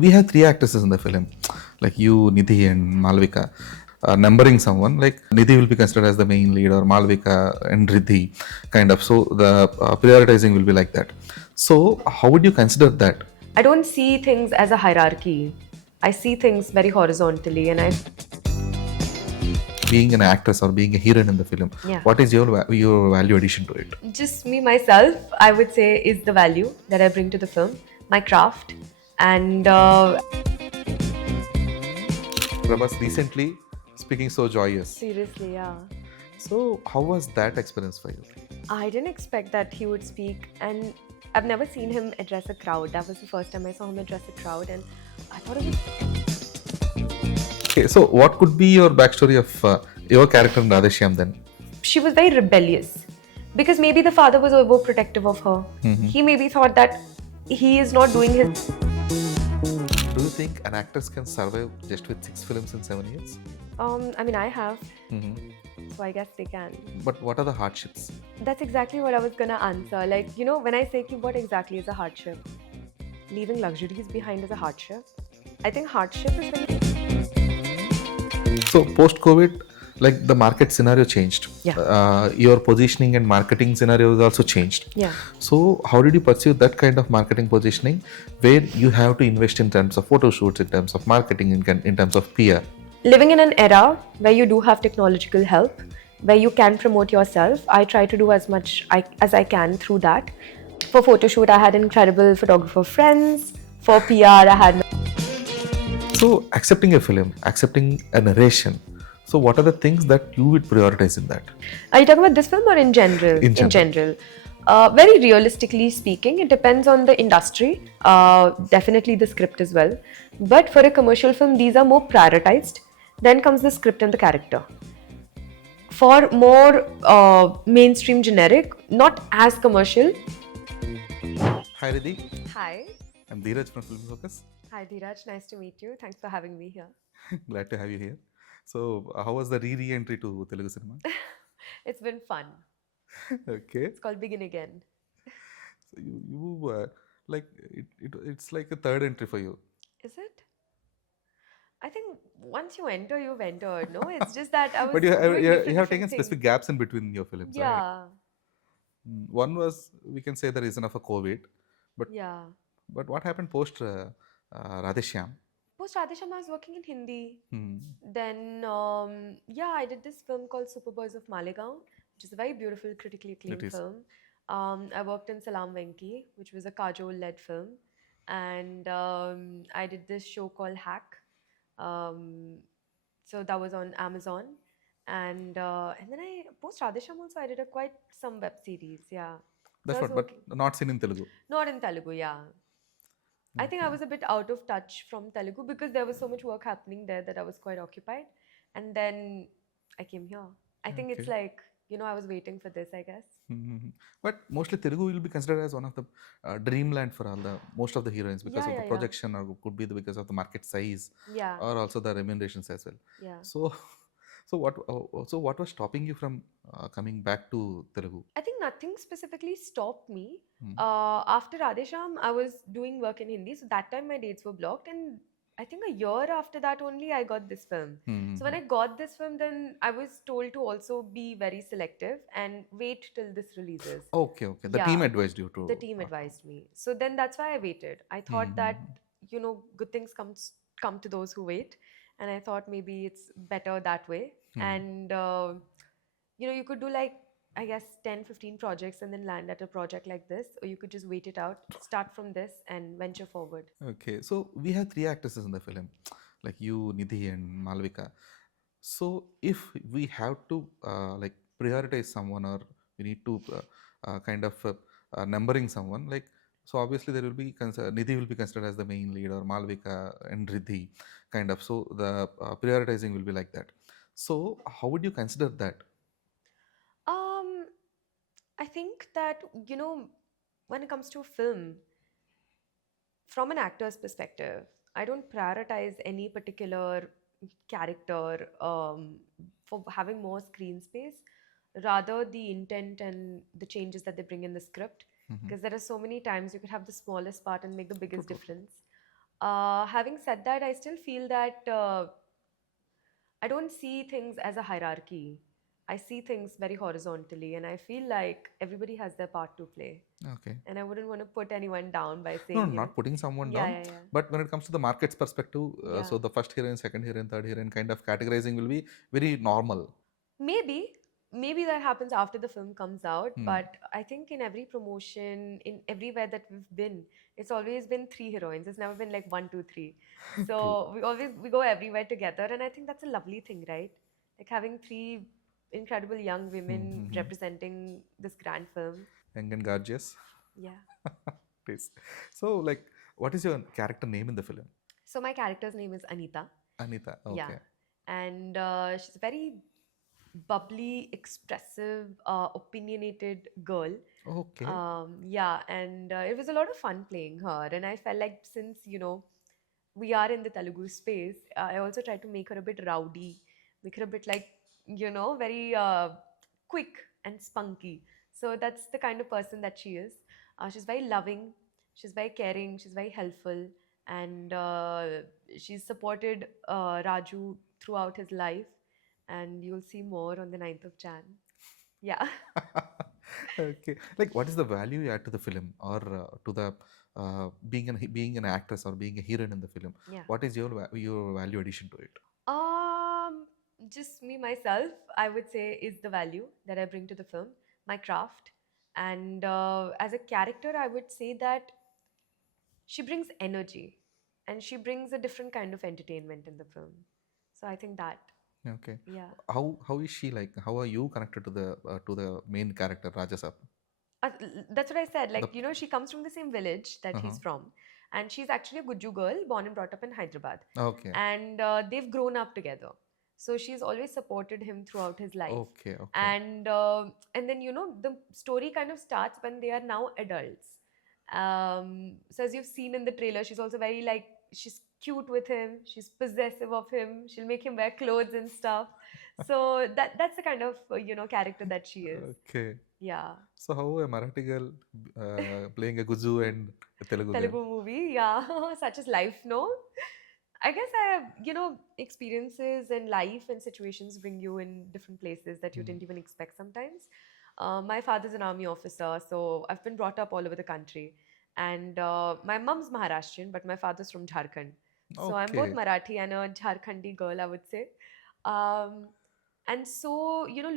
we have three actresses in the film, like you, Nidhi, and Malvika. Numbering someone like Nidhi will be considered as the main lead, or Malvika and Riddhi, kind of. So the prioritizing will be like that. So how would you consider that? I don't see things as a hierarchy. I see things very horizontally, and Being an actress or being a heroine in the film, yeah. what is your value addition to it? Just me myself, I would say, is the value that I bring to the film, my craft, and Prabhas recently speaking so joyous. seriously, yeah. So how was that experience for you? I didn't expect that he would speak, and I've never seen him address a crowd. That was the first time I saw him address a crowd, and I thought it was. Okay, so what could be your backstory of your character in Radesham then? She was very rebellious because maybe the father was overprotective of her. He maybe thought that he is not doing his. Do you think an actress can survive just with 6 films in 7 years? I mean, I have, so I guess they can. But what are the hardships? That's exactly what I was gonna answer. Like, when I say what exactly is a hardship, leaving luxuries behind is a hardship. I think hardship is when. So post-COVID, like the market scenario changed. Yeah. Your positioning and marketing scenario is also changed. Yeah. So how did you pursue that kind of marketing positioning where you have to invest in terms of photo shoots, in terms of marketing, in terms of PR? Living in an era where you do have technological help, where you can promote yourself, I try to do as much as I can through that. For photo shoot, I had incredible photographer friends. For PR, I had. So accepting a film, accepting a narration. So what are the things that you would prioritize in that? Are you talking about this film or in general? In general. Very realistically speaking, it depends on the industry. Definitely the script as well. But for a commercial film, these are more prioritized. Then comes the script and the character. For more mainstream generic, not as commercial. Hi Riddhi, Hi. I'm Dheeraj from Filmy Focus. Hi Dheeraj, nice to meet you. Thanks for having me here. Glad to have you here. So how was the re-entry to Telugu cinema? It's been fun. Okay. It's called Begin Again. So you like it's like a third entry for you. Is it? I think once you enter, you've entered. No, it's just that I was But you have, doing you different have taken things. specific gaps in between your films, right? Yeah, One was, we can say, the reason of a COVID, but yeah. what happened post Radesham? Post Radesham, I was working in Hindi. Hmm. Then, yeah, I did this film called Super Boys of Malegaon, which is a very beautiful, critically acclaimed It is. film. I worked in Salam Venki, which was a Kajol-led film, and I did this show called Hack. Um, so that was on Amazon, and then I post Radesham also I did a quite some web series. Yeah, so That's I was what, but working not seen in Telugu. not in Telugu. Yeah, I think I Okay. was a bit out of touch from Telugu because there was so much work happening there that I was quite occupied. And then I came here. I think it's Okay. like, I was waiting for this, I guess. But mostly Telugu will be considered as one of the dreamland for all the most of the heroines because Yeah, of the yeah, yeah. projection, or could be because of the market size, Yeah, or also the remunerations as well. yeah. So, so what was stopping you from coming back to Telugu? I think nothing specifically stopped me. Hmm. After Radesham, I was doing work in Hindi, so that time my dates were blocked, and I think a year after that only I got this film. So when I got this film, then I was told to also be very selective and wait till this releases. Okay, okay. The team Yeah, advised you the to. team advised me. So then that's why I waited. I thought that good things come to those who wait, and I thought maybe it's better that way. And you could do like I guess 10, 15 projects and then land at a project like this, or you could just wait it out, start from this, and venture forward. Okay, so we have three actresses in the film, like you, Nidhi, and Malvika. So if we have to like prioritize someone, or we need to kind of numbering someone, like, so obviously there will be Nidhi will be considered as the main lead, or Malvika and Riddhi, kind of. So the prioritizing will be like that. So how would you consider that? Um, I think that when it comes to film, from an actor's perspective, I don't prioritize any particular character for having more screen space, rather the intent and the changes that they bring in the script. Mhm. Because there are so many times you could have the smallest part and make the True, biggest true, true. difference. Having said that, I still feel that I don't see things as a hierarchy. I see things very horizontally, and I feel like everybody has their part to play. Okay. And I wouldn't want to put anyone down by No, saying, no, not putting someone yeah, down, yeah, yeah. but when it comes to the market's perspective, Yeah. so the first heroine, second heroine, third heroine kind of categorizing will be very normal. Maybe, maybe that happens after the film comes out, Hmm. but I think in every promotion, in everywhere that we've been, it's always been three heroines. It's never been like one, two, three. True. So we go everywhere together, and I think that's a lovely thing, right? Like having three incredible young women Mm-hmm. representing this grand film. Young and gorgeous. Yeah. Please. So, like, what is your character name in the film? So my character's name is Anita. Anita. Yeah. Okay. And she's a very bubbly, expressive, opinionated girl. Okay. Yeah, and it was a lot of fun playing her. And I felt like since, we are in the Telugu space, I also tried to make her a bit rowdy, make her a bit like, very quick and spunky. So that's the kind of person that she is. She's very loving, she's very caring, she's very helpful, and she's supported Raju throughout his life. And you'll see more on the 9th of Jan. Yeah. Okay. Like, what is the value you add to the film, or to the being an actress or being a heroine in the film? Yeah. What is your value addition to it? Um, just me myself, I would say, is the value that I bring to the film, my craft. And as a character, I would say that she brings energy and she brings a different kind of entertainment in the film. So I think that, Okay. yeah. How is she like? How are you connected to the main character Rajasap? That's what I said. The Like, she comes from the same village that uh-huh. he's from. And she's actually a Guju girl, born and brought up in Hyderabad. Okay. And they've grown up together. So she's always supported him throughout his life. Okay. Okay. And then, the story kind of starts when they are now adults. So as you've seen in the trailer, she's also very like, she's cute with him. She's possessive of him. She'll make him wear clothes and stuff. So that's the kind of, character that she is. Okay. Yeah. So how a Marathi girl playing a Guju and a Telugu girl? Telugu movie, yeah, such as life, no? I guess I have, experiences in life and situations bring you in different places that you Mm. didn't even expect sometimes. My father's an army officer, so I've been brought up all over the country. And my mom's Maharashtrian, but my father's from Jharkhand. So I'm both Okay. Marathi and a Jharkhandi girl, I would say. Um, and so,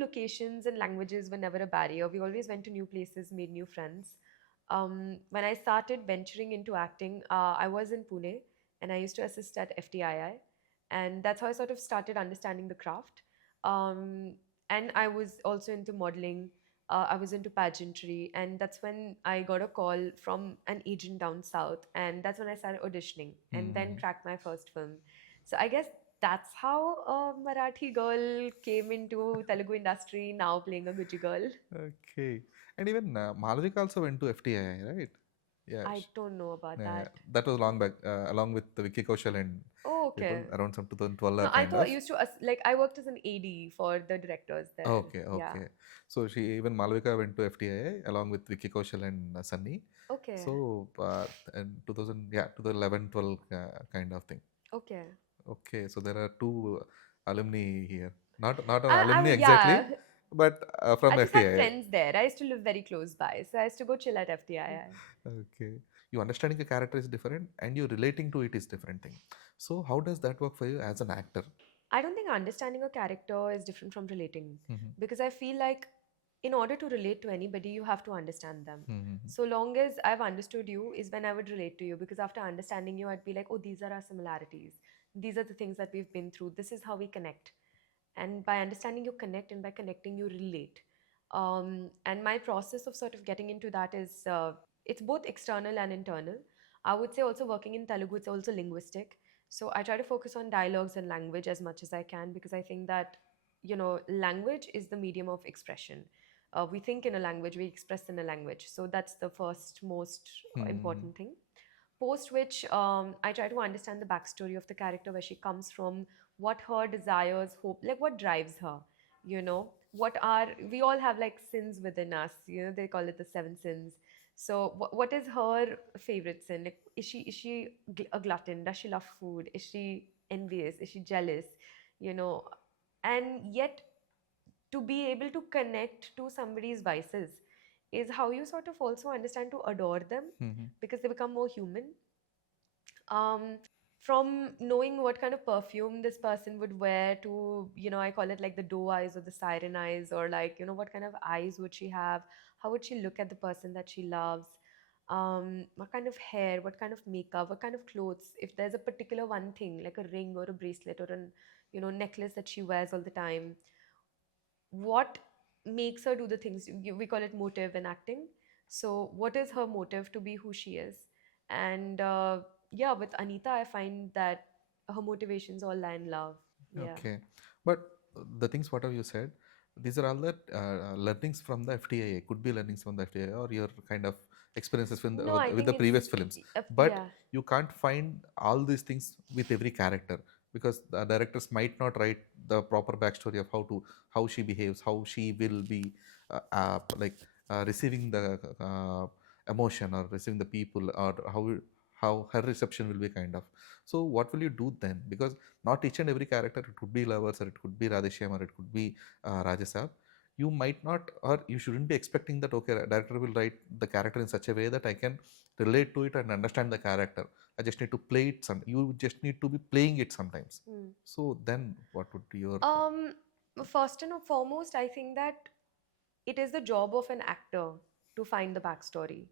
locations and languages were never a barrier. We always went to new places, made new friends. When I started venturing into acting, I was in Pune and I used to assist at FTII. And that's how I sort of started understanding the craft. And I was also into modeling. I was into pageantry. And that's when I got a call from an agent down south. And that's when I started auditioning and then Mm. tracked my first film. So I guess that's how a Marathi girl came into Telugu industry, now playing a Guji girl. Okay. And even Malavika also went to FTI, right? Yeah. I don't know about Yeah. that. That was long back, along with the Vicky Kaushal and Oh, people okay. around some 2012 No, I kind thought of. I used to like I worked as an AD for the directors there. Okay, Yeah. okay. So she even Malavika went to FTI along with Vicky Kaushal and Sunny. Okay. So in 2000, yeah, 2011, 12 kind of thing. Okay. Okay, so there are two alumni here. Not an I alumni would, exactly, yeah. but from I just had FTI. friends there. I used to live very close by, so I used to go chill at FTII. Okay, you understanding a character is different, and you relating to it is different thing. So how does that work for you as an actor? I don't think understanding a character is different from relating Mm-hmm. because I feel like in order to relate to anybody, you have to understand them. Mm-hmm. So long as I've understood you, is when I would relate to you because after understanding you, I'd be like, oh, these are our similarities. These are the things that we've been through. This is how we connect. And by understanding, you connect, and by connecting, you relate. And my process of sort of getting into that is it's both external and internal. I would say also working in Telugu, it's also linguistic. So I try to focus on dialogues and language as much as I can because I think that, language is the medium of expression. We think in a language, we express in a language. So that's the first most Hmm. important thing. Post which, I try to understand the backstory of the character, where she comes from, what her desires, hope, like what drives her. What are we all have like sins within us. They call it the seven sins. So what is her favorite sin? Like, is she a glutton? Does she love food? Is she envious? Is she jealous? You know, and yet to be able to connect to somebody's vices is how you sort of also understand to adore them, Hmm. because they become more human. um, from knowing what kind of perfume this person would wear to, I call it like the doe eyes or the siren eyes, or like, what kind of eyes would she have? How would she look at the person that she loves? What kind of hair, what kind of makeup, what kind of clothes? If there's a particular one thing, like a ring or a bracelet or an, necklace that she wears all the time, what makes her do the things? We call it motive in acting. So what is her motive to be who she is? And yeah, with Anita, I find that her motivations all lie in love. Yeah. Okay, but the things whatever you said, these are all the learnings from the FTIA. Could be learnings from the FTIA or your kind of experiences No, I with the think previous films. But yeah. you can't find all these things with every character because the directors might not write the proper backstory of how she behaves, how she will be like receiving the emotion or receiving the people, or how her reception will be kind of. So what will you do then? Because not each and every character, it could be lovers or it could be Radesham or it could be Rajasab. You might not, or you shouldn't be expecting that okay, director will write the character in such a way that I can relate to it and understand the character. I just need to play it some, you just need to be playing it sometimes. Hmm. So then what would be your Um, First and foremost, I think that it is the job of an actor to find the backstory,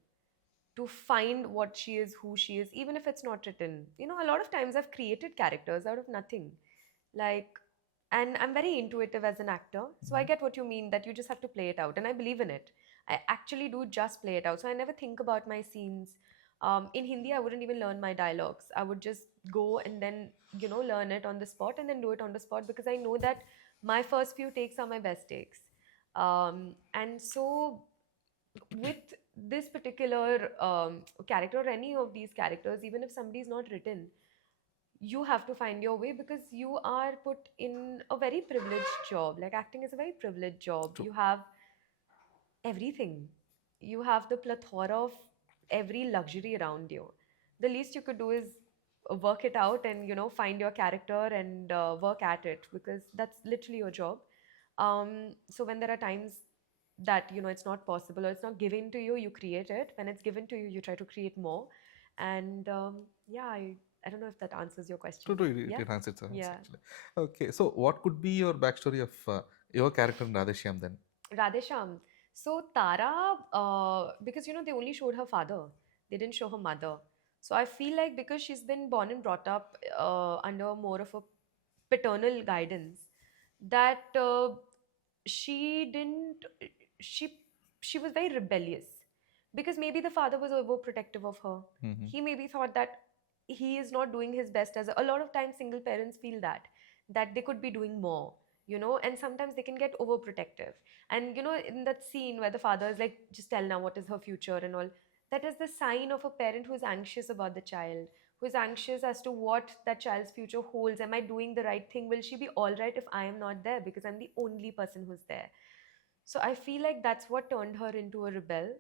to find what she is, who she is, even if it's not written. A lot of times I've created characters out of nothing. Like, and I'm very intuitive as an actor. So I Mhm. get what you mean, that you just have to play it out. And I believe in it. I actually do just play it out. So I never think about my scenes. In Hindi, I wouldn't even learn my dialogues. I would just go and then, learn it on the spot and then do it on the spot, because I know that my first few takes are my best takes. And so with this particular character, or any of these characters, even if somebody is not written, you have to find your way, because you are put in a very privileged job. Like, acting is a very privileged job. True. You have everything. You have the plethora of every luxury around you. The least you could do is work it out and, find your character and work at it, because that's literally your job. So when there are times that, it's not possible or it's not given to you, you create it. When it's given to you, you try to create more. And yeah, I don't know if that answers your True, question. true, Yeah. it answers Yeah. actually. Okay, so what could be your backstory of your character in Radheshyam then? Radesham. So Tara, because they only showed her father, they didn't show her mother. So I feel like, because she's been born and brought up under more of a paternal guidance, that she didn't, she she was very rebellious, because maybe the father was overprotective of her. Hmm. He maybe thought that he is not doing his best. As a lot of times single parents feel that they could be doing more, and sometimes they can get overprotective. And in that scene where the father is like, just tell now what is her future and all, that is the sign of a parent who is anxious about the child, who is anxious as to what that child's future holds. Am I doing the right thing? Will she be all right if I am not there, because I'm the only person who's there? So I feel like that's what turned her into a rebel.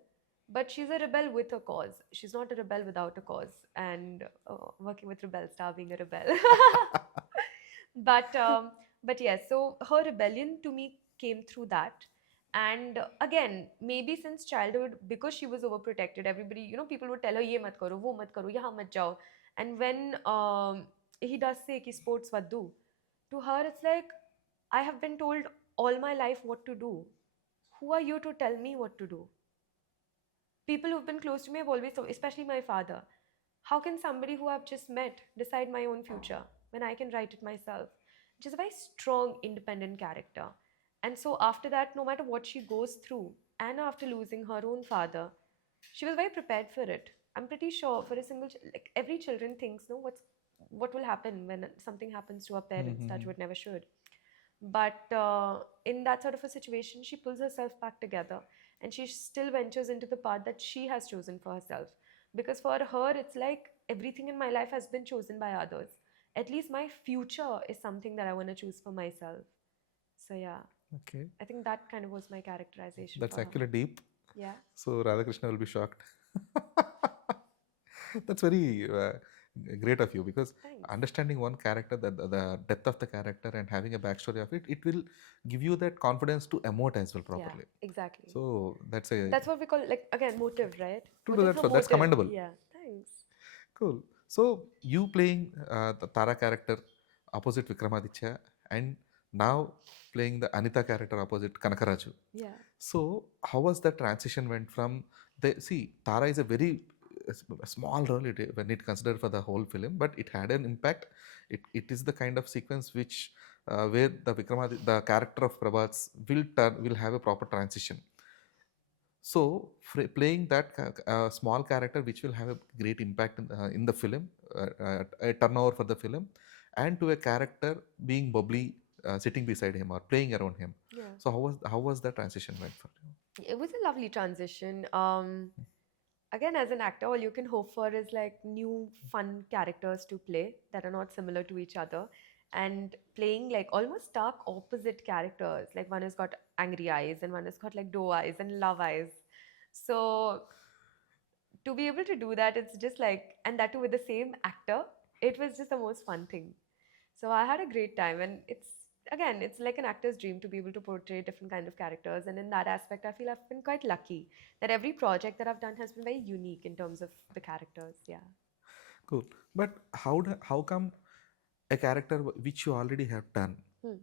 But she's a rebel with a cause. She's not a rebel without a cause. And working with Rebel Star, being a rebel. but but yes, so her rebellion to me came through that. And again, maybe since childhood, because she was overprotected, everybody, people would tell her, ye mat karo, wo mat karo, yahan mat jao. And when he does say ki sports what do, to her it's like, I have been told all my life what to do. Who are you to tell me what to do? People who've been close to me have always told, especially my father, how can somebody who I've just met decide my own future when I can write it myself? Which is a very strong, independent character. And so after that, no matter what she goes through, and after losing her own father, she was very prepared for it. I'm pretty sure for a like every children thinks, no, what will happen when something happens to our parents? Touch Hmm. would never should. But in that sort of a situation, she pulls herself back together, and she still ventures into the path that she has chosen for herself. Because for her, it's like everything in my life has been chosen by others. At least my future is something that I want to choose for myself. So, yeah, Okay, I think that kind of was my characterization that's for her. actually deep. Yeah. So Radhakrishna will be shocked. That's very great of you, because Thanks. understanding one character, the depth of the character, and having a backstory of it, it will give you that confidence to emote as well Yeah, properly. exactly. So that's a That's what we call, like, again, motive, right? to do Motive that for for that's motive. commendable. Yeah, thanks. Cool. So you playing the Tara character opposite Vikramaditya, and now playing the Anita character opposite Kanakaraju. Yeah. So how was the transition went from the see Tara is a very small role when it considered for the whole film, but it had an impact. It is the kind of sequence which where the the character of Prabhas will have a proper transition. So playing that small character which will have a great impact in the film, a turnover for the film, and to a character being bubbly, sitting beside him or playing around him. Yeah. So how was that transition went for you? It was a lovely transition. Again, as an actor, all you can hope for is like new fun characters to play that are not similar to each other, and playing like almost stark opposite characters. Like one has got angry eyes and one has got like doe eyes and love eyes. So to be able to do that, it's just like, and that too with the same actor, it was just the most fun thing. So I had a great time, and it's again, it's like an actor's dream to be able to portray different kind of characters. And in that aspect, I feel I've been quite lucky that every project that I've done has been very unique in terms of the characters. Yeah. Cool. But how come a character which you already have done? Hmm.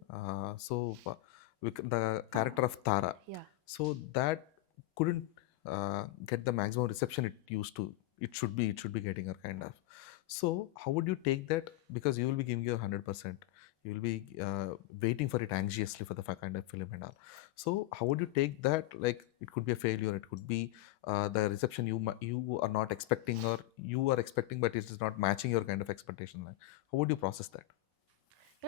The character of Tara. Yeah. So that couldn't get the maximum reception it used to. It should be getting, or kind of. So how would you take that? Because you will be giving your 100%. You will be waiting for it anxiously for the kind of film and all. So how would you take that? Like it could be a failure. It could be the reception you are not expecting, or you are expecting but it is not matching your kind of expectation. Like how would you process that?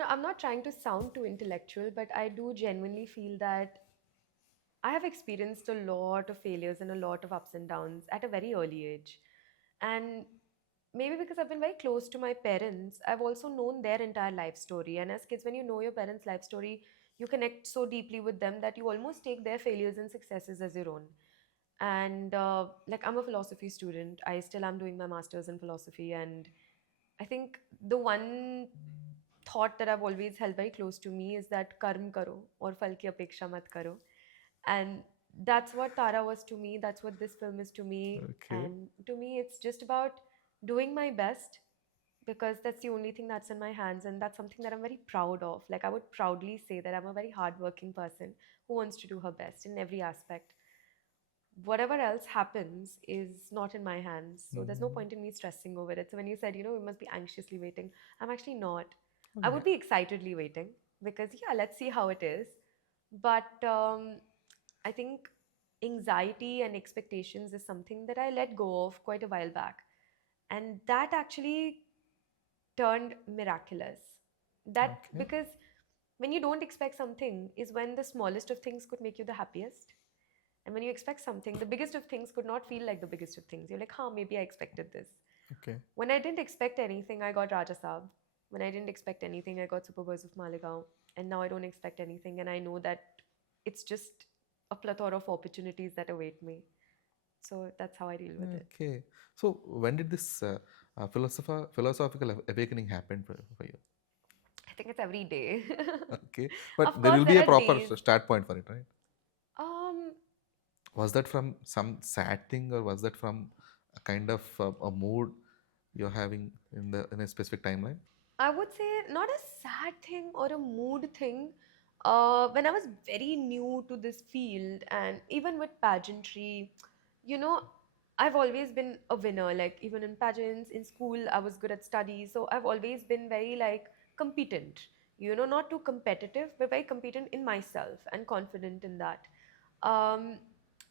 I'm not trying to sound too intellectual, but I do genuinely feel that I have experienced a lot of failures and a lot of ups and downs at a very early age. And maybe because I've been very close to my parents, I've also known their entire life story. And as kids, when you know your parents' life story, you connect so deeply with them that you almost take their failures and successes as your own. And like, I'm a philosophy student. I still am doing my master's in philosophy. And I think the one thought that I've always held very close to me is that karm karo or phal ki apeksha mat karo. And that's what Tara was to me. That's what this film is to me. Okay. And to me, it's just about doing my best, because that's the only thing that's in my hands. And that's something that I'm very proud of. Like, I would proudly say that I'm a very hardworking person who wants to do her best in every aspect. Whatever else happens is not in my hands. So there's no Mhm. point in me stressing over it. So when you said, we must be anxiously waiting, I'm actually not. I Okay. would be excitedly waiting because, yeah, let's see how it is. But I think anxiety and expectations is something that I let go of quite a while back. And that actually turned miraculous. That Okay. because when you don't expect something is when the smallest of things could make you the happiest. And when you expect something, the biggest of things could not feel like the biggest of things. You're like, huh, maybe I expected this. Okay. When I didn't expect anything, I got Raja Saab. When I didn't expect anything, I got Super Boys of Maligaon. And now I don't expect anything. And I know that it's just a plethora of opportunities that await me. So that's how I deal with it. Okay. So when did this philosophical awakening happen for you? I think it's every day. Okay. But Of there course, will be there a are proper days. start point for it, right? Um, Was that from some sad thing, or was that from a kind of a mood you're having in a specific timeline? I would say not a sad thing or a mood thing. When I was very new to this field, and even with pageantry, you know, I've always been a winner. Like, even in pageants, in school, I was good at studies. So I've always been very like competent, not too competitive, but very competent in myself and confident in that. Um,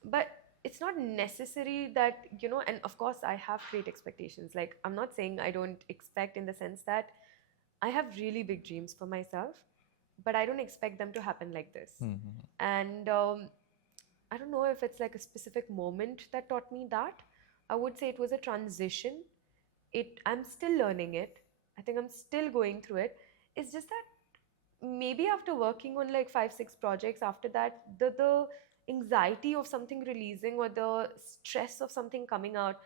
but it's not necessary that, and of course, I have great expectations. Like, I'm not saying I don't expect, in the sense that I have really big dreams for myself, but I don't expect them to happen like this. Mm-hmm. And I don't know if it's like a specific moment that taught me that. I would say it was a transition. I'm still learning it. I think I'm still going through it. It's just that maybe after working on like 5 6 projects after that, the anxiety of something releasing or the stress of something coming out,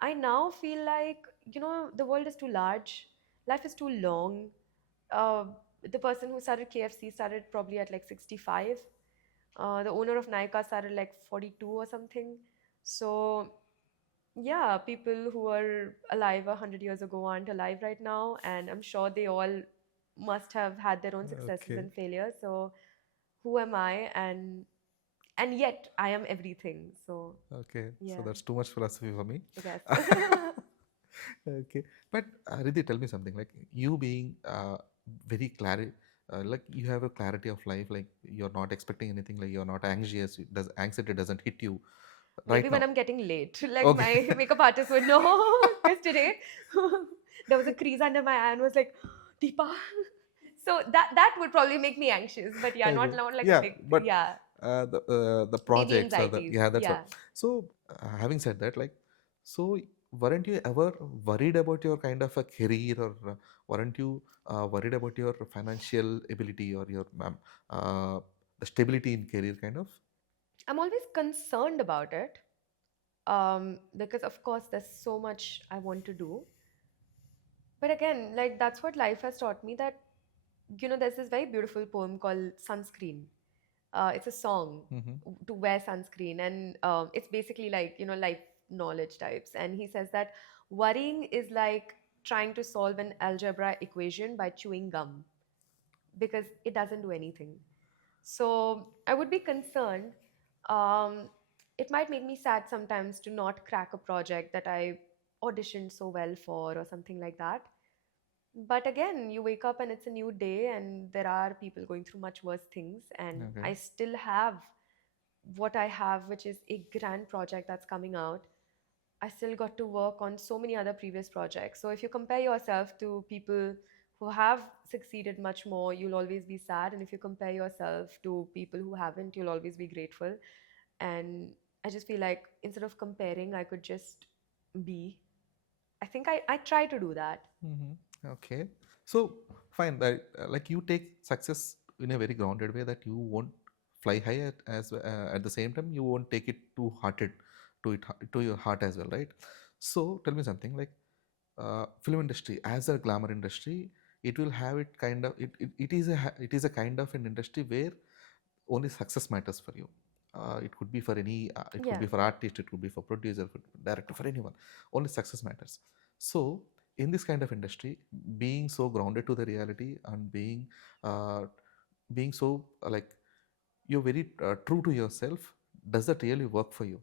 I now feel like, the world is too large, life is too long. uh, the person who started KFC started probably at like 65. The owner of Nykaa started like 42 or something. So yeah, people who are alive 100 years ago aren't alive right now, and I'm sure they all must have had their own successes Okay. and failures. So who am I? And yet I am everything. So Okay. So yeah, that's too much philosophy for me. I guess. Okay. But Riddhi, tell me something. Like you being very like you have a clarity of life. Like you're not expecting anything. Like you're not anxious. Does anxiety doesn't hit you Maybe right when now? I'm getting late, like Okay. my makeup artist would know. Because today there was a crease under my eye and was like, Deepa. So that would probably make me anxious. But yeah, Okay. not like a Yeah, big, but yeah, the baby projects or the anxieties. yeah, that's what. Yeah. So having said that, like, so weren't you ever worried about your kind of a career, or weren't you worried about your financial ability or your the stability in career kind of? I'm always concerned about it, because of course there's so much I want to do. But again, like that's what life has taught me, that there's this very beautiful poem called Sunscreen. It's a song Mm-hmm. to wear sunscreen, and it's basically like life knowledge types. And he says that worrying is like trying to solve an algebra equation by chewing gum, because it doesn't do anything. So I would be concerned. Um, it might make me sad sometimes to not crack a project that I auditioned so well for, or something like that. But again, you wake up and it's a new day, and there are people going through much worse things. And Okay. I still have what I have, which is a grand project that's coming out. I still got to work on so many other previous projects. So if you compare yourself to people who have succeeded much more, you'll always be sad. And if you compare yourself to people who haven't, you'll always be grateful. And I just feel like instead of comparing, I could just be. I think I try to do that. Mm-hmm. Okay. So fine. That like you take success in a very grounded way, that you won't fly high at the same time you won't take it too hearted to your heart as well, right? So tell me something, like film industry as a glamour industry, it will have it kind of it is a kind of an industry where only success matters for you. It could be for any it could Yeah. be for artist, it could be for producer, for director, for anyone. Only success matters. So in this kind of industry, being so grounded to the reality and uh, being so like you're very true to yourself, does that really work for you?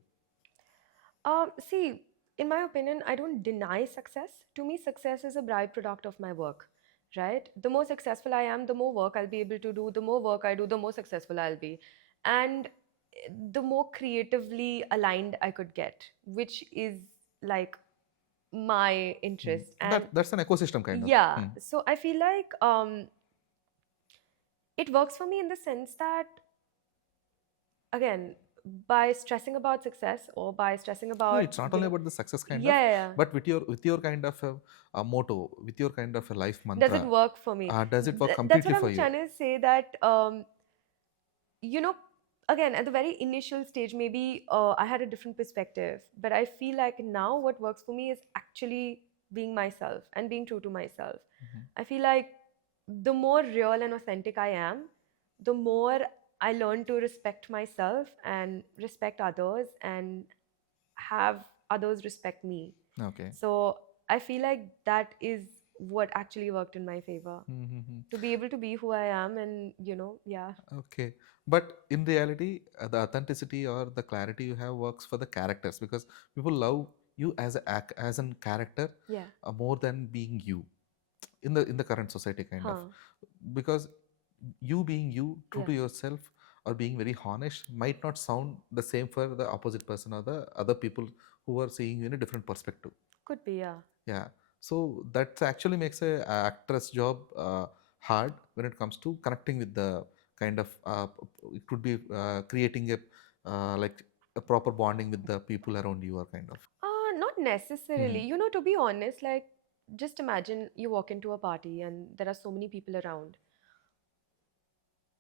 See, in my opinion, I don't deny success. To me, success is a byproduct of my work, right? The more successful I am, the more work I'll be able to do. The more work I do, the more successful I'll be. And the more creatively aligned I could get, which is like my Hmm. interest. And That's an ecosystem kind of. yeah, Hmm. so I feel like it works for me in the sense that, again, by stressing about success or by stressing No, about, it's not only about the success kind of, yeah, yeah, yeah. but with your kind of a motto, with your kind of a life Does it mantra, work for me? does it work That's completely what for I'm you? trying to say, that you know again, at the very initial stage, maybe I had a different perspective, but I feel like now what works for me is actually being myself and being true to myself. Mhm. I feel like the more real and authentic I am, the more I learn to respect myself and respect others, and have others respect me. Okay. So I feel like that is what actually worked in my favor, Mhm. to be able to be who I am. And yeah. Okay. But in reality, the authenticity or the clarity you have works for the characters, because people love you as as a character Yeah. more than being you in the current society kind of, Huh. because you being you, true Yeah. to yourself, or being very honest might not sound the same for the opposite person or the other people who are seeing you in a different perspective. Could be, yeah. Yeah. So that actually makes a actress job hard when it comes to connecting with the kind of it could be creating a like a proper bonding with the people around you, or kind of. Not necessarily. Hmm. To be honest, like, just imagine you walk into a party and there are so many people around.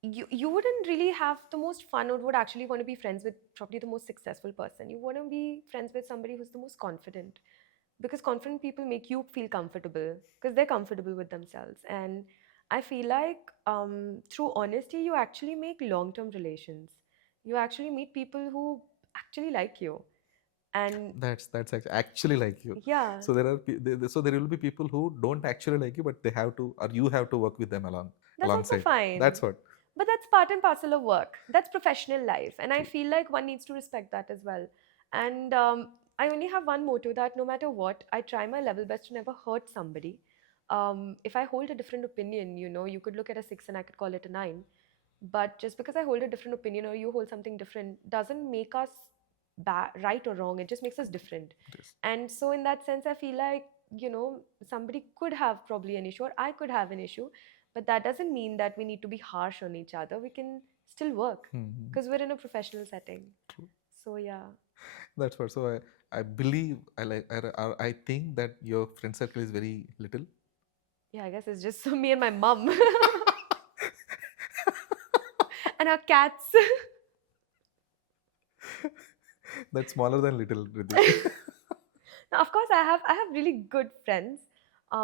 you wouldn't really have the most fun or would actually want to be friends with probably the most successful person. You want to be friends with somebody who's the most confident, because confident people make you feel comfortable because they're comfortable with themselves. And I feel like through honesty you actually make long-term relations. You actually meet people who actually like you. And Actually like you. yeah, So so there will be people who don't actually like you, but they have to, or you have to work with them that's also alongside. fine. That's what. But that's part and parcel of work. That's professional life. And I True. feel like one needs to respect that as well. And I only have one motto, that no matter what, I try my level best to never hurt somebody. If I hold a different opinion, you could look at a 6 and I could call it a 9. But just because I hold a different opinion or you hold something different doesn't make us right or wrong. It just makes us different. It is. And so, in that sense, I feel like, somebody could have probably an issue or I could have an issue, but that doesn't mean that we need to be harsh on each other. We can still work Hmm. because we're in a professional setting. True. So, yeah. That's what. So I believe I think that your friend circle is very little. Yeah, I guess it's just me and my mom and our cats. That's smaller than little, Riddhi. Now, of course, I have really good friends,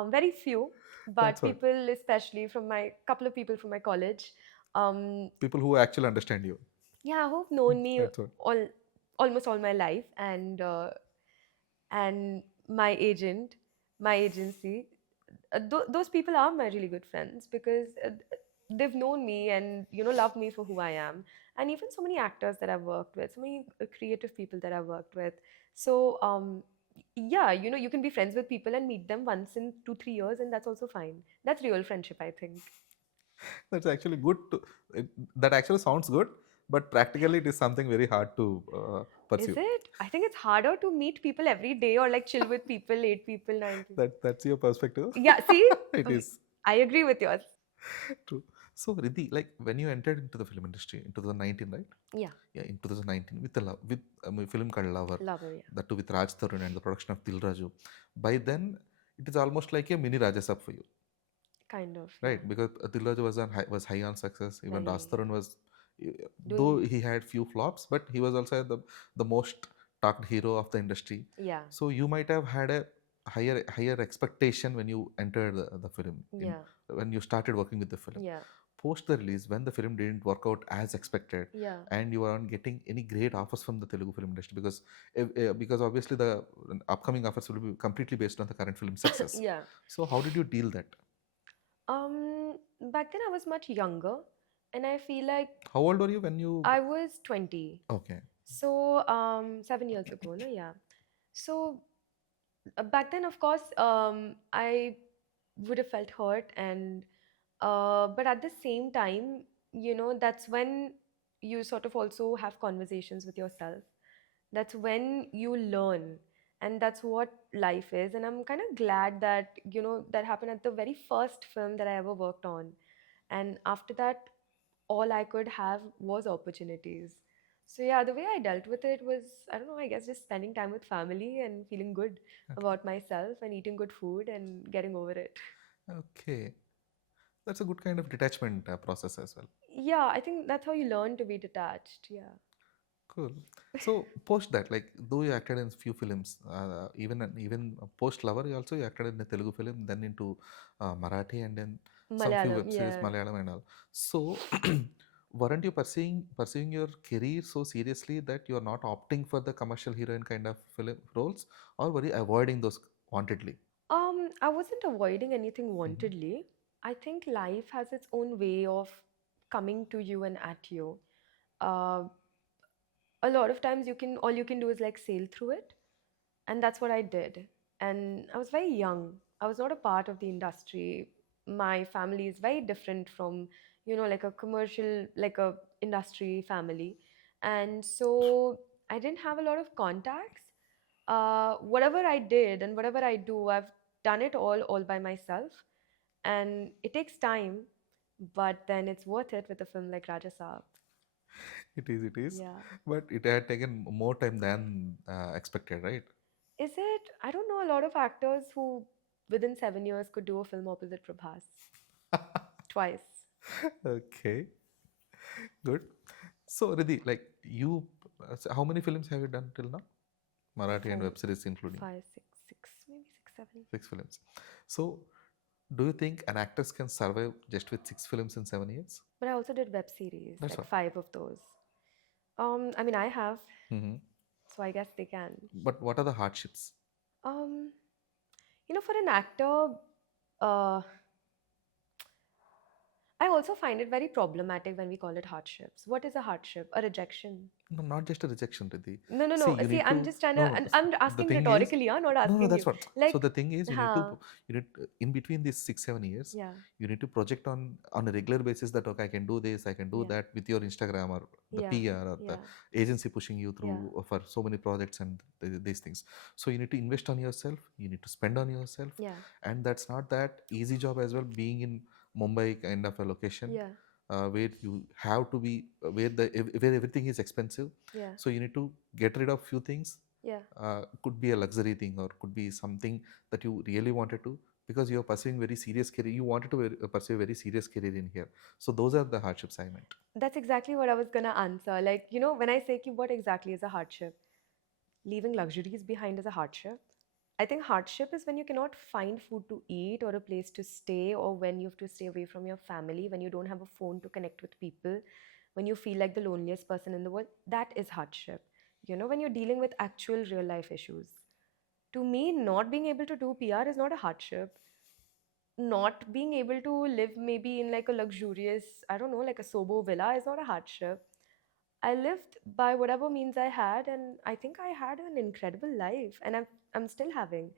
very few, That's but what. people, especially from my couple of people from my college, um, People who actually understand you. yeah, who've known me That's what. all almost all my life, and my agent, my agency, those people are my really good friends because they've known me and loved me for who I am. And even so many actors that I've worked with, so many creative people that I've worked with. So yeah, you can be friends with people and meet them once in 2 3 years, and that's also fine. That's real friendship, I think. That's actually good. It, that actually sounds good, but practically it is something very hard to Is pursue. it? I think it's harder to meet people every day or like chill with people, 8 people, 9 people. That's your perspective. Yeah, see, It um, is I agree with yours. true. So Riddhi, like when you entered into the film industry in 2019, right? Yeah, Yeah, in 2019 with with a film called Lover, lover, yeah, that too with Raj Tarun and the production of Dilraju. By then, it is almost like a mini Rajasab for you, kind of, yeah, right? Because Dilraju was high on success. Even Raj very Tarun was, though doing, he had few flops, but he was also the most talked hero of the industry. yeah, So you might have had a higher expectation when you entered the film in yeah, when you started working with the film. yeah, Post the release, when the film didn't work out as expected, yeah, and you aren't getting any great offers from the Telugu film industry, because obviously the upcoming offers will be completely based on the current film success. yeah. So how did you deal that? Back then I was much younger, and I feel like How old were you when you? I was 20. Okay. So 7 years ago, no, yeah. So back then, of course, I would have felt hurt, and but at the same time, that's when you sort of also have conversations with yourself. That's when you learn, and that's what life is. And I'm kind of glad that that happened at the very first film that I ever worked on. And after that, all I could have was opportunities. So yeah, the way I dealt with it was, I don't know, I guess just spending time with family and feeling good Okay. about myself and eating good food and getting over it. Okay. That's a good kind of detachment process as well. Yeah, I think that's how you learn to be detached. Yeah. Cool. So post that, like though you acted in few films, even post Lover, you acted in a Telugu film, then into Marathi, and then some few Malayalam, web series, yeah. Malayalam and all. So weren't you pursuing your career so seriously that you are not opting for the commercial heroine kind of film roles, or were you avoiding those wantedly? I wasn't avoiding anything Mhm. wantedly. I think life has its own way of coming to you and at you. Uh, a lot of times all you can do is like sail through it, and that's what I did. And I was very young. I was not a part of the industry. My family is very different from like a commercial, like a industry family. And so I didn't have a lot of contacts. Whatever I did and whatever I do, I've done it all by myself, and it takes time, but then it's worth it with a film like Raja Saab. It is, Yeah. but it had taken more time than expected, right? Is it? I don't know a lot of actors who within 7 years could do a film opposite Prabhas twice. Okay. Good. So, Riddhi, like you, so how many films have you done till now? Marathi and Four, web series including five, six, maybe six, seven. 6 films. So, do you think an actor can survive just with 6 films in 7 years? But I also did web series, That's like all. five of those. I mean, I have, Hmm. so I guess they can. But what are the hardships? Um, for an actor, uh, I also find it very problematic when we call it hardships. What is a hardship? A rejection? No, not just a rejection, Riddhi. No, no, See, no. you See, need I'm to. just trying No, to, no. and I'm The asking thing is, rhetorically, I'm not no, asking that's you. what. So Like, the thing is, huh, you need in between these 6 7 years, yeah, you need to project on a regular basis that okay, I can do this, I can do yeah, that with your Instagram or the yeah, PR or the yeah, agency pushing you yeah, through for so many projects and these things. So you need to invest on yourself. You need to spend on yourself, yeah, and that's not that easy job as well. Being in Mumbai kind of a location yeah, where you have to be where everything is expensive, yeah, so you need to get rid of few things. yeah. Could be a luxury thing or could be something that you really wanted to, because you're pursuing very serious career, you wanted to pursue a very serious career in here. So those are the hardships I meant. That's exactly what I was gonna answer. Like, when I say ki what exactly is a hardship, leaving luxuries behind is a hardship. I think hardship is when you cannot find food to eat or a place to stay, or when you have to stay away from your family, when you don't have a phone to connect with people, when you feel like the loneliest person in the world. That is hardship. When you're dealing with actual real life issues. To me, not being able to do PR is not a hardship. Not being able to live maybe in like a luxurious, I don't know, like a Sobo villa is not a hardship. I lived by whatever means I had, and I think I had an incredible life, and I'm still having.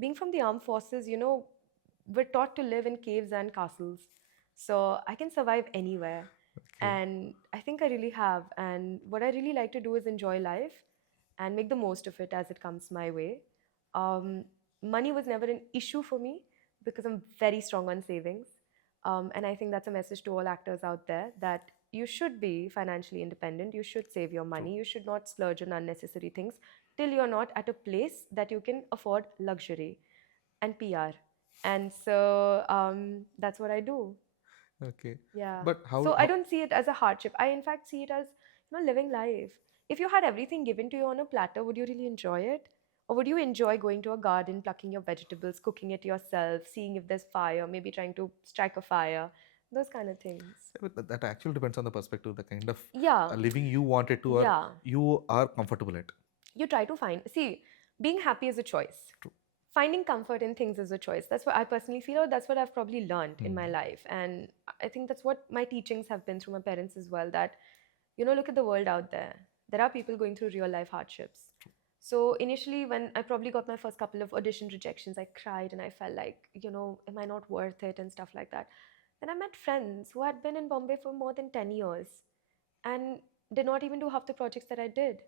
Being from the armed forces, we're taught to live in caves and castles, so I can survive anywhere, Okay. and I think I really have. And what I really like to do is enjoy life and make the most of it as it comes my way. Um, Money was never an issue for me because I'm very strong on savings. And I think that's a message to all actors out there that you should be financially independent. You should save your True. money. You should not splurge on unnecessary things till you're not at a place that you can afford luxury and PR. And so that's what I do. Okay. Yeah. But So I how don't see it as a hardship. I, in fact, see it as, living life. If you had everything given to you on a platter, would you really enjoy it? Or would you enjoy going to a garden, plucking your vegetables, cooking it yourself, seeing if there's fire, maybe trying to strike a fire, those kind of things? but that actually depends on the perspective, the kind of Yeah, living you wanted to or yeah. you are comfortable at. You try to find, see, being happy is a choice. True. Finding comfort in things is a choice. That's what I personally feel, or that's what I've probably learned in my Hmm. life. And I think that's what my teachings have been through my parents as well, that look at the world out there. There are people going through real life hardships. So initially, when I probably got my first couple of audition rejections, I cried and I felt like, am I not worth it and stuff like that. Then I met friends who had been in Bombay for more than 10 years and did not even do half the projects that I did.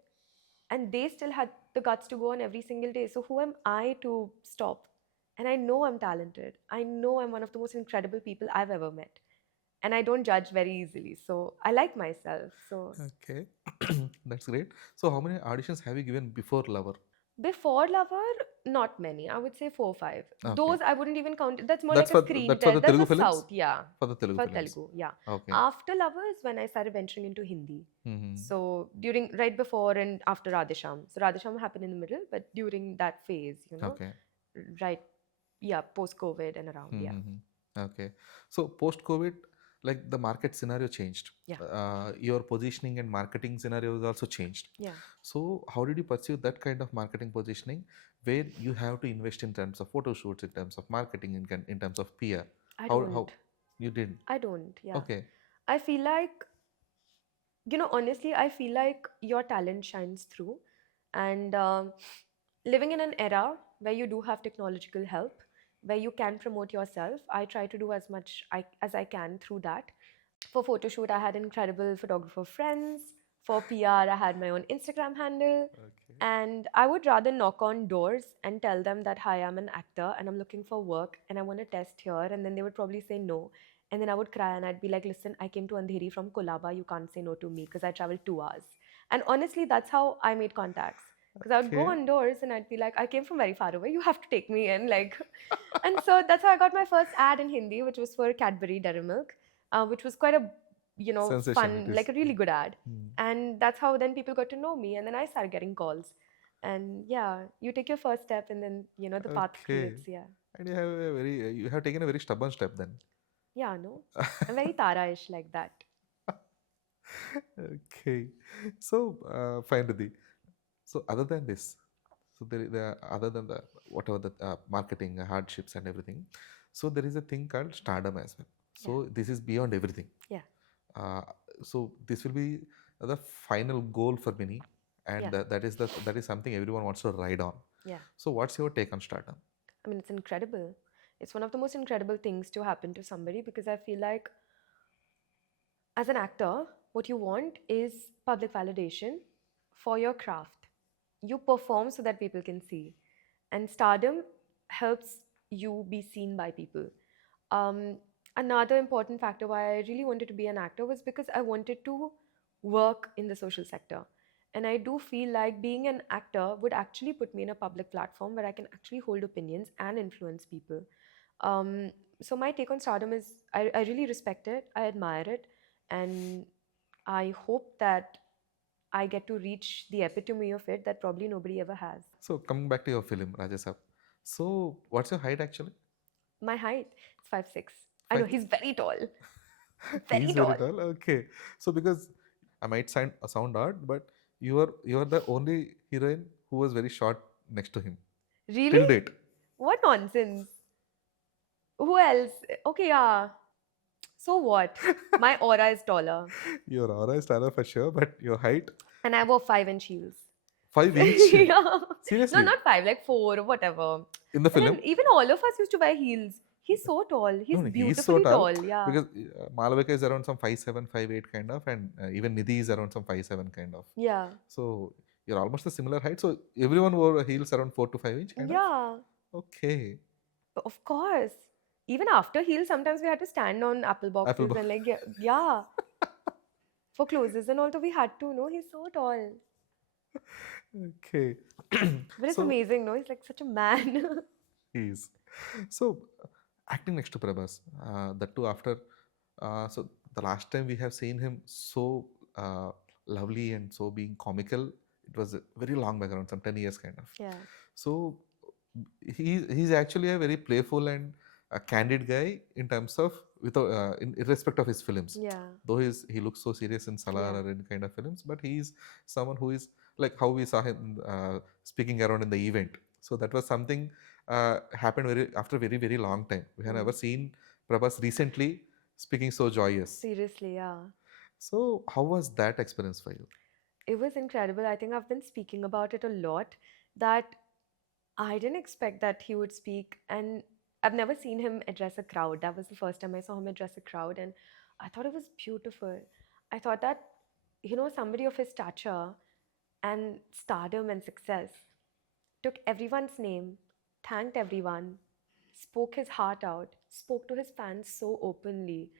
And they still had the guts to go on every single day. So who am I to stop? And I know I'm talented. I know I'm one of the most incredible people I've ever met, and I don't judge very easily. So I like myself. So Okay. That's great. So how many auditions have you given before Lover? before Lover, not many. I would say 4 5. Okay. Those I wouldn't even count. That's more like a screen That's for the test. That Telugu was films? South, yeah. For the Telugu For films. Telugu, yeah. Okay. After Lover is when I started venturing into Hindi. Hmm. So right before and after Radesham. So Radesham happened in the middle, but during that phase, Okay. right, yeah, post COVID and around, yeah. Mm-hmm. Okay. So post COVID, like the market scenario changed. Yeah, Your positioning and marketing scenario has also changed. yeah. So how did you pursue that kind of marketing positioning where you have to invest in terms of photo shoots, in terms of marketing, in terms of PR? I How don't. you did? I don't, yeah. Okay. I feel like, honestly, I feel like your talent shines through. And living in an era where you do have technological help, where you can promote yourself, I try to do as much as I can through that. For photo shoot, I had incredible photographer friends. For PR, I had my own Instagram handle. Okay. And I would rather knock on doors and tell them that, hi, I'm an actor and I'm looking for work and I want to test here. And then they would probably say no. And then I would cry and I'd be like, listen, I came to Andheri from Kolaba. You can't say no to me because I traveled 2 hours. And honestly, that's how I made contacts. Because I would go Okay. on doors and I'd be like, I came from very far away. You have to take me in. Like, and so that's how I got my first ad in Hindi, which was for Cadbury Dairy Milk, which was quite a Sensation fun, it like is. a really good ad. Hmm. And that's how then people got to know me, and then I started getting calls. And yeah, you take your first step, and then the path Okay. creates. Yeah, And you have taken a very stubborn step then. yeah, no, I'm very Tara-ish like that. Okay. So, fine, Riddhi. So, other than this, so there other than the whatever the marketing hardships and everything, so there is a thing called stardom as well. Yeah, So this is beyond everything. yeah, Uh, so this will be the final goal for many, and yeah, that is something everyone wants to ride on. yeah. So, what's your take on stardom? I mean, it's incredible. It's one of the most incredible things to happen to somebody, because I feel like as an actor, what you want is public validation for your craft. You perform so that people can see, and stardom helps you be seen by people. Um, Another important factor why I really wanted to be an actor was because I wanted to work in the social sector. And I do feel like being an actor would actually put me in a public platform where I can actually hold opinions and influence people. Um, so my take on stardom is I really respect it, I admire it, and I hope that I get to reach the epitome of it that probably nobody ever has. So, coming back to your film, Rajasab. So, what's your height actually? My height is 5'6". I know Five. he's very tall, very He's very tall. tall. Okay. So, because I might sound odd, but you are the only heroine who was very short next to him Really? till date. What nonsense. Who else? Okay, yeah. So what? My aura is taller. Your aura is taller for sure, but your height And I wore 5-inch heels. 5 inch. Yeah. No, Seriously, not 5, like 4 or whatever. in the But film. then even all of us used to wear heels. He's so tall. No, He's no, he is so beautifully tall tall. Yeah. because Malavika is around some 5'7", 5'8" kind of, and even Nidhi is around some 5'7" kind of. Yeah. So you're almost a similar height. So everyone wore heels around 4 to 5 inch kind of. Yeah. Okay. Of course. Even after heels, sometimes we had to stand on apple Apple. boxes and like, yeah, yeah, for clothes. And although we had to, no, he's so tall. Okay. But it's So amazing, no? He's like such a man. he's so acting next to Prabhas. That too after. So the last time we have seen him so lovely and so being comical, it was a very long back, around some 10 years kind of. Yeah. So he's actually a very playful and a candid guy in terms of without in irrespect of his films. Yeah. Though he looks so serious in Salar Yeah. or any kind of films, but he's someone who is like how we saw him speaking around in the event. So that was something happened after a very long time. We have never seen Prabhas recently speaking so joyous. Seriously, yeah. So how was that experience for you? It was incredible. I think I've been speaking about it a lot, that I didn't expect that he would speak. And I've never seen him address a crowd. That was the first time I saw him address a crowd. And I thought it was beautiful. I thought that, somebody of his stature and stardom and success took everyone's name, thanked everyone, spoke his heart out, spoke to his fans so openly.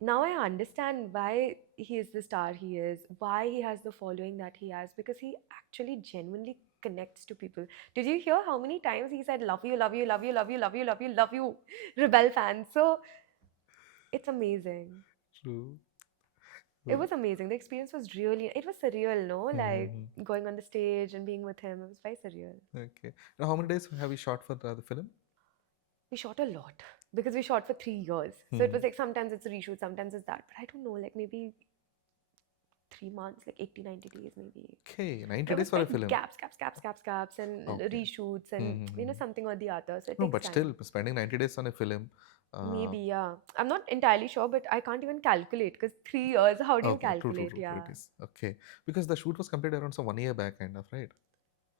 Now I understand why he is the star he is, why he has the following that he has, because he actually genuinely connects to people. Did you hear how many times he said, love you, love you, love you, love you, love you, love you, love you, Rebel fans? So it's amazing. True. It was amazing. The experience was really, it was surreal, no? Like Mhm. going on the stage and being with him, it was very surreal. Okay. Now, how many days have you shot for the film? We shot a lot because we shot for 3 years. So it was Mhm. like sometimes it's a reshoot, sometimes it's that. But I don't know, like maybe 3 months, like 80, 90 days maybe. Okay, 90 There days was for a like film. gaps, and Okay. reshoots and Mhm. something or the other. So it No, takes but time. still, spending 90 days on a film. Maybe, yeah. I'm not entirely sure, but I can't even calculate because 3 years, how do you Okay, true, calculate? true, true. Yeah. It is okay because the shoot was completed around some 1 year back, kind of, right?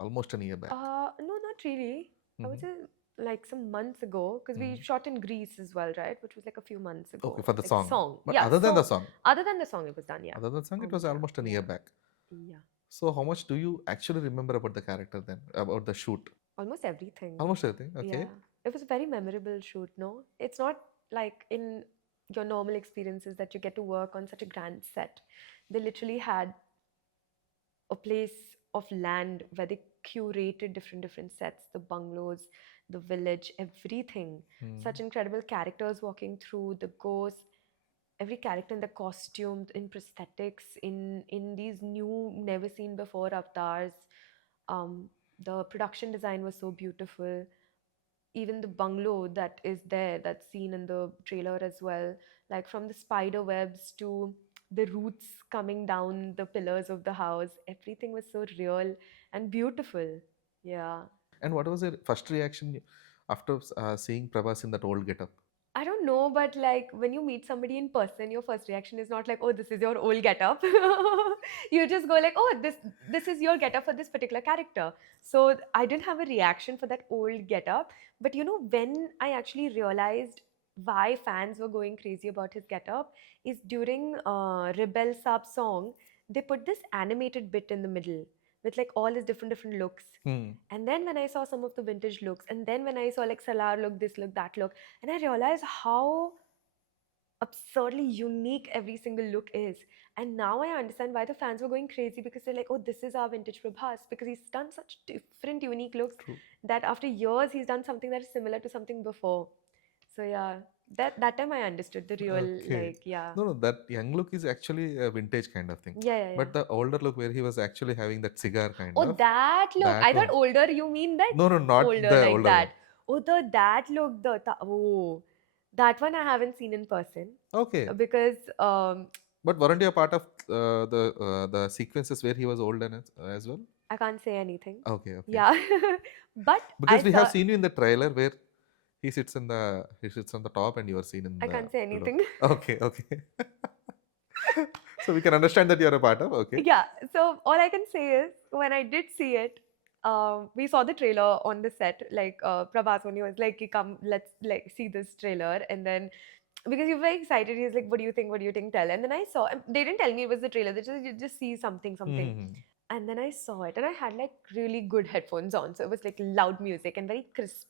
Almost a year back. No, not really. I would Hmm. say like some months ago because we Hmm. shot in Greece as well, right? Which was like a few months Okay, ago. for the Like the song. song. But Yeah. other than the So song, other than the song, it was done. Yeah. other than the song, it was Yeah. almost a year Yeah. back. Yeah. So, how much do you actually remember about the character then, about the shoot? Almost everything. Almost everything. Yeah. Okay. It was a very memorable shoot, no? It's not like in your normal experiences that you get to work on such a grand set. They literally had a place of land where they curated different sets, the bungalows, the village, everything. Hmm. Such incredible characters walking through, the ghosts. every character in the costumes, in prosthetics, in these new, never seen before avatars. Um, the production design was so beautiful. Even the bungalow that is there, that's seen in the trailer as well, like from the spider webs to the roots coming down the pillars of the house, everything was so real and beautiful. Yeah. And what was your first reaction after seeing Prabhas in that old getup? I don't know, but like when you meet somebody in person, your first reaction is not like, "Oh, this is your old getup." You just go like, "Oh, this is your getup for this particular character." So I didn't have a reaction for that old getup, but you know when I actually realized why fans were going crazy about his getup is during Rebel Saab song, they put this animated bit in the middle with like all his different looks. Hmm. And then when I saw some of the vintage looks, and then when I saw like Salar look, this look, that look, and I realized how absurdly unique every single look is. And now I understand why the fans were going crazy, because they're like, oh, this is our vintage Prabhas, because he's done such different, unique looks True. that after years he's done something that is similar to something before. So yeah, that time I understood the real, Okay. like, yeah. No, no, that young look is actually a vintage kind of thing. Yeah, yeah, yeah. But the older look where he was actually having that cigar kind Oh, of, that look. that I thought one. older, you mean that No, no, not older the like older one. that. Oh, that look, oh, that one I haven't seen in person Okay. because But weren't you a part of the sequences where he was old and as well? I can't say anything. Okay, okay. Yeah, but I Because we have saw. seen you in the trailer where he sits on the top and you are seen in I the can't say below. anything. Okay, okay. So we can understand that you are a part of. Okay. Yeah. So all I can say is when I did see it, we saw the trailer on the set. Like Prabhas when he was like, "Ki come, let's like see this trailer," and then because he was very excited, he was like, "What do you think? What do you think? Tell." And then I saw. And they didn't tell me it was the trailer. They just you just see something, something. Hmm. And then I saw it, and I had like really good headphones on, so it was like loud music and very crisp.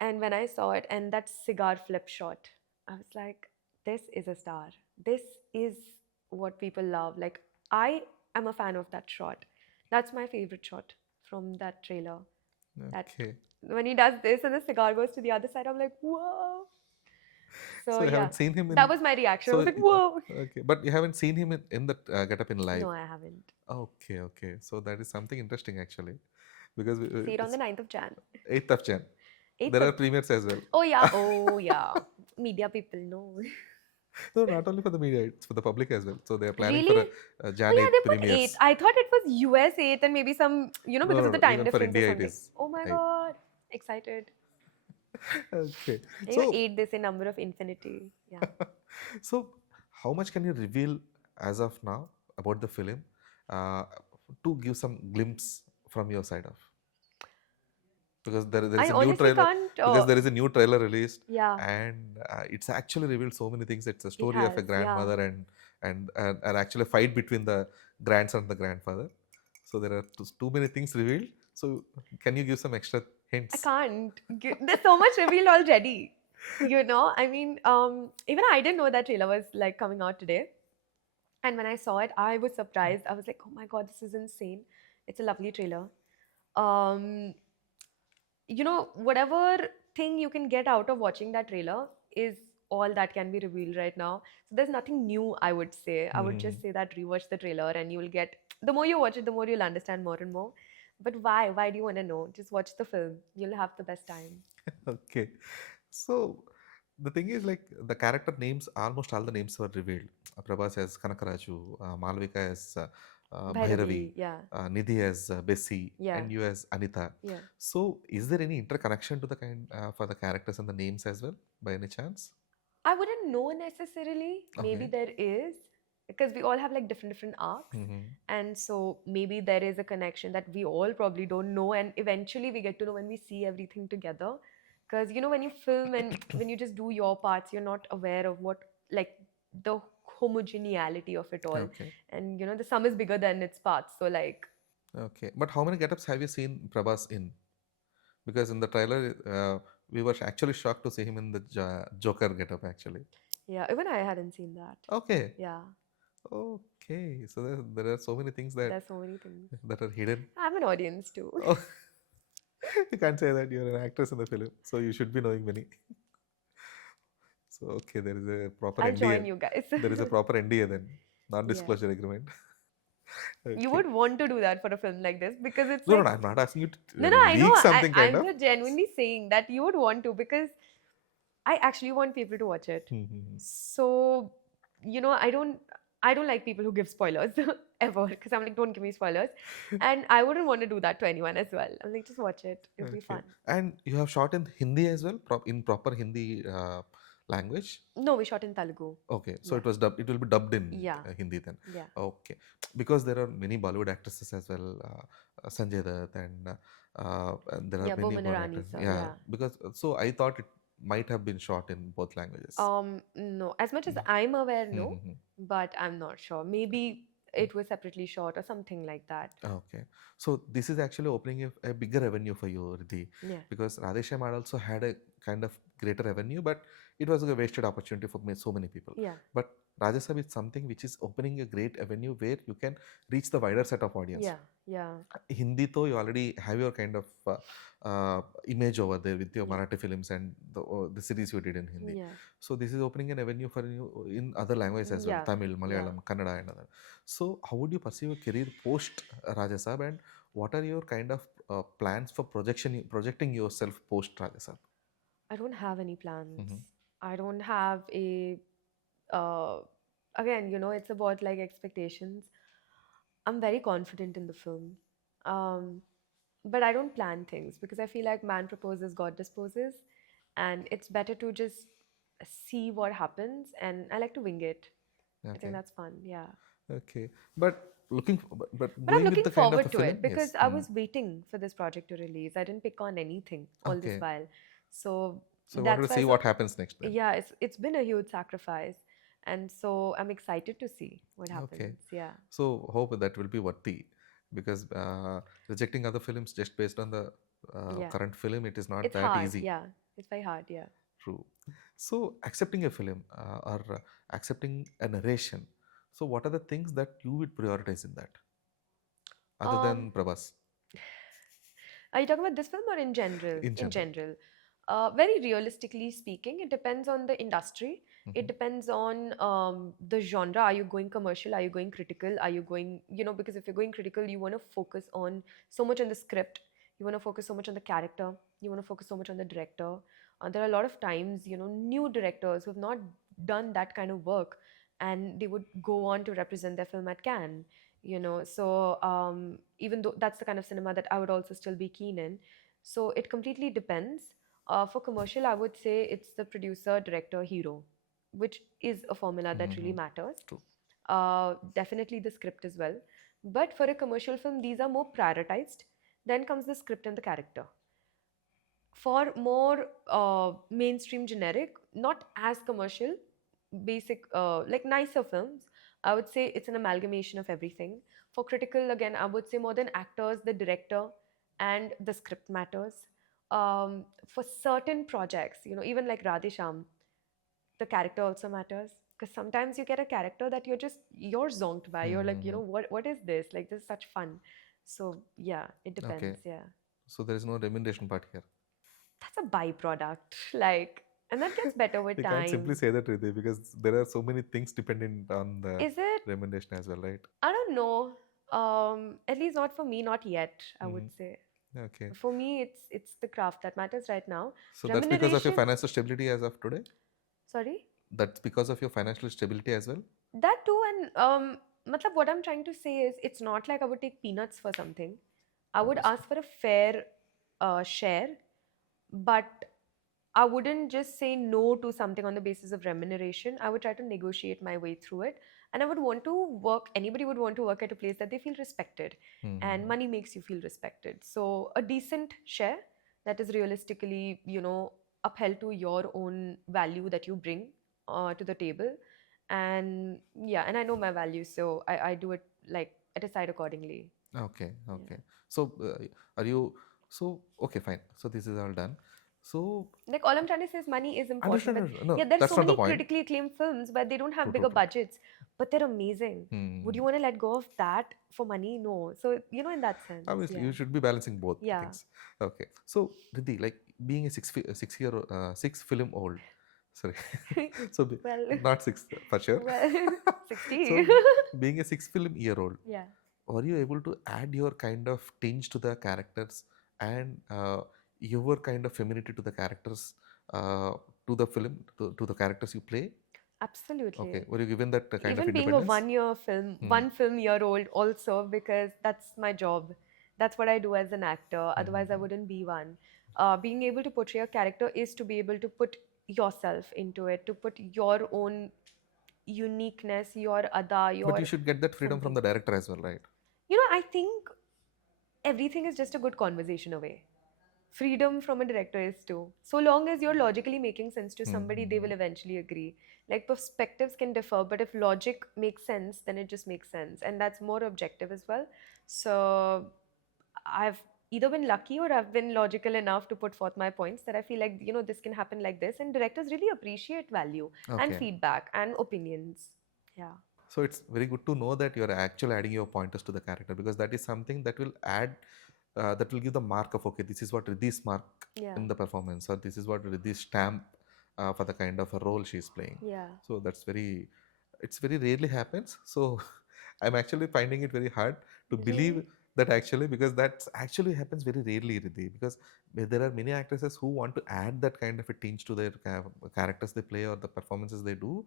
And when I saw it, and that cigar flip shot, I was like, this is a star. This is what people love. Like, I am a fan of that shot. That's my favorite shot from that trailer. That Okay. when he does this and the cigar goes to the other side, I'm like, whoa. So, So you yeah, haven't seen him that in. was my reaction. I So was like, whoa. okay, but you haven't seen him in the getup in live. No, I haven't. Okay, okay. So that is something interesting actually, because See it on the it's 9th of Jan. 8th of Jan. 8th There of. are premieres as well. Oh, yeah. Oh, yeah. Media people know. No, not only for the media, it's for the public as well. So they are planning for Really? a Oh Jan yeah, 8th they put 8th. premieres. I thought it was US 8th and maybe some, No, because no, of the no. time Even for difference or India, it something. is Oh my 8th. god. Excited. Okay. You know, So, 8, they say number of infinity. Yeah. so how much can you reveal as of now about the film uh, to give some glimpse from your side of? Because there is I a new honestly trailer, can't. because there is a new trailer released, Yeah, and it's actually revealed so many things. It's a it story of has. a Yeah. grandmother and actually a fight between the grandson and the grandfather. So there are too many things revealed. So can you give some extra I hints? can't. There's so much revealed already. You know, I mean, even I didn't know that trailer was like coming out today. And when I saw it, I was surprised. I was like, oh my god, this is insane. It's a lovely trailer. Um, you know, whatever thing you can get out of watching that trailer is all that can be revealed right now. So there's nothing new, I would say. I would Hmm. just say that rewatch the trailer and you will get, the more you watch it, the more you'll understand more and more. But why? Why do you want to know? Just watch the film. You'll have the best time. Okay. So the thing is, like, the character names, almost all the names were revealed. Prabhas as Kanakaraju, Malvika as Bhairavi, Bhairavi, yeah. Nidhi as Bessie, Yeah. and you as Anita. Yeah. So is there any interconnection to the kind for the characters and the names as well, by any chance? I wouldn't know necessarily. Maybe Okay. there is, because we all have like different arcs. Hmm. And so maybe there is a connection that we all probably don't know. And eventually we get to know when we see everything together. Because, you know, when you film and when you just do your parts, you're not aware of what, like, the homogeneity of it all. Okay. And, you know, the sum is bigger than its parts. So, like, Okay. But how many get-ups have you seen Prabhas in? Because in the trailer, we were actually shocked to see him in the Joker get-up, actually. yeah, even I hadn't seen that. Okay. Yeah, Okay. So there are so many things that there's so many things. that are hidden. I have an audience too. Oh, you can't say that you're an actress in the film, so you should be knowing many. So okay, there is a proper I'll NDA. join you guys. There is a proper NDA then, Yeah. non-disclosure agreement. You Okay. would want to do that for a film like this because it's No, no, like, no, I'm not asking you to no, no, I know. leak something kind I'm of. just genuinely saying that you would want to because I actually want people to watch it. Mhm. So, I don't like people who give spoilers ever because I'm like, don't give me spoilers. And I wouldn't want to do that to anyone as well. I'm like, just watch it. It'll be Okay. fun. And you have shot in Hindi as well, in proper Hindi language. No, we shot in Telugu. Okay, so Yeah. it was dubbed. It will be dubbed in Yeah. Hindi then. Yeah. Okay, because there are many Bollywood actresses as well, Sanjay Dutt, and there are Yeah, many Boman Bollywood Irani, actors. sir. Yeah, Yeah. because so I thought it might have been shot in both languages. No. As much as No. I'm aware, no. Mm-hmm. But I'm not sure. Maybe it was separately shot or something like that. Okay, so this is actually opening a bigger revenue for you, Riddhi, Yeah. because Radesham had also had a kind of greater revenue, but it was a wasted opportunity for so many people. Yeah. But Rajasab is something which is opening a great avenue where you can reach the wider set of audience. Yeah. Yeah. Hindi, though, you already have your kind of image over there with your Yeah. Marathi films and the series you did in Hindi. Yeah. So this is opening an avenue for you in other languages as well, Yeah. Tamil, Yeah. Malayalam, Kannada, and other. So how would you pursue your career post Rajasab, and what are your kind of plans for projecting yourself post Rajasab? I don't have any plans. Mm-hmm. I don't have a uh again, it's about like expectations. I'm very confident in the film. Um but I don't plan things because I feel like man proposes, God disposes, and it's better to just see what happens, and I like to wing it. I think Okay, that's fun. Yeah. okay, but but But I'm going with looking the kind of forward the to film, it because yes. I was waiting for this project to release. I didn't pick on anything all this Okay, while. So so I wanted to that's why see what happens next then. yeah, it's been a huge sacrifice. And so I'm excited to see what Okay. happens. Yeah. So hope that will be worthy, because rejecting other films just based on the Yeah. current film, it is not It's that hard. easy. Yeah. It's very hard. Yeah. True. So accepting a film or accepting a narration. So what are the things that you would prioritize in that, other Um, than Prabhas? are you talking about this film or in general? In In general? general. Very realistically speaking, it depends on the industry. It Mm-hmm. depends on the genre. Are you going commercial? Are you going critical? Are you going, because if you're going critical, you want to focus on so much on the script. You want to focus so much on the character. You want to focus so much on the director. There are a lot of times, new directors who have not done that kind of work, and they would go on to represent their film at Cannes. So even though that's the kind of cinema that I would also still be keen in, so it completely depends. For commercial, I would say it's the producer, director, hero, which is a formula that really Mm-hmm. matters. True. Definitely the script as well. But for a commercial film, these are more prioritized. Then comes the script and the character. For more mainstream generic, not as commercial, basic, like nicer films, I would say it's an amalgamation of everything. For critical, again, I would say more than actors, the director and the script matters. For certain projects, even like Radesham, the character also matters, because sometimes you get a character that you're zonked by. You're like, Mm-hmm. what is this? Like, this is such fun. So yeah, it Okay. depends. Yeah. So there is no remuneration part here. That's a byproduct. Like, and that gets better with You can't simply time. say that, Riddhi, because there are so many things dependent on the Is it? remuneration as well, right? I don't know. At least not for me, not yet, I would Mm-hmm. say. Okay. For me, it's the craft that matters right now. So that's because of your Remuneration, financial stability as of today? sorry? That's because of your financial stability as well? That too, and matlab, what I'm trying to say is it's not like I would take peanuts for something. I would Understood. ask for a fair share, but I wouldn't just say no to something on the basis of remuneration. I would try to negotiate my way through it. And I would want to work, anybody would want to work at a place that they feel respected. And Mm-hmm. money makes you feel respected. So a decent share that is realistically, upheld to your own value that you bring to the table. And yeah, and I know my values, so I do it like I decide accordingly. Okay, Yeah. okay. So, are you, so, okay, fine. So, this is all done. So, Like, all I'm trying to say is money is important, understand, but no, yeah, there's that's so not the many point. critically acclaimed films where they don't have True, true, bigger true. budgets, but they're amazing. Would Hmm. you want to let go of that for money? No. So, in that sense, Obviously, yeah. you should be balancing both Yeah. things. Okay. So, Riddhi, like being a 6 film old, Sorry. So Well, not sixth for sure. well, 60. So being a six-film-year-old, Yeah. are you able to add your kind of tinge to the characters and your kind of femininity to the characters, uh, to the film, to the characters you play? Okay, Absolutely. were you given that kind of Even being a independence? Hmm. 1 film year old also, because that's my job. That's what I do as an actor. Otherwise, I Hmm. wouldn't be one. Being able to portray a character is to be able to put yourself into it, to put your own uniqueness, your ada, But you your should get that freedom from something. the director as well, right? I think everything is just a good conversation away. Freedom from a director is too. So long as you're logically making sense to somebody, they Hmm. will eventually agree. Like perspectives can differ, but if logic makes sense, then it just makes sense. And that's more objective as well. So I've either been lucky or I've been logical enough to put forth my points that I feel like, this can happen like this. And directors really appreciate value and Okay. feedback and opinions. Yeah. So it's very good to know that you're actually adding your pointers to the character, because that is something that will add, that will give the mark of, okay, this is what Riddhi's mark Yeah. in the performance, or this is what Riddhi's stamp for the kind of a role she's playing. Yeah. So it's very rarely happens. So I'm actually finding it very hard to believe Really? that, actually, because that actually happens very rarely, Riddhi, because there are many actresses who want to add that kind of a tinge to their characters they play or the performances they do.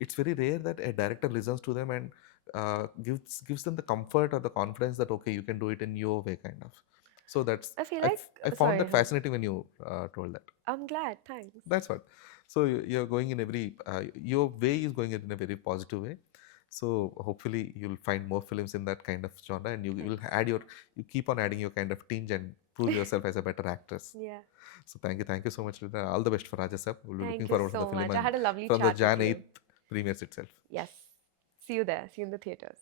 It's very rare that a director listens to them and gives them the comfort or the confidence that, okay, you can do it in your way, kind of. So I feel like, I found sorry, that huh? fascinating when you told that. I'm glad. Thanks. That's what. So you're going in every your way is going in a very positive way. So hopefully you'll find more films in that kind of genre, and you will Thanks. you keep on adding your kind of tinge and prove yourself as a better actress. Yeah. So thank you so much, Rita. All the best for Rajasab. We'll be looking Thank you forward for the so film much. I and had a lovely from the chat with Jan you. 8th premieres itself. Yes. See you there. See you in the theaters.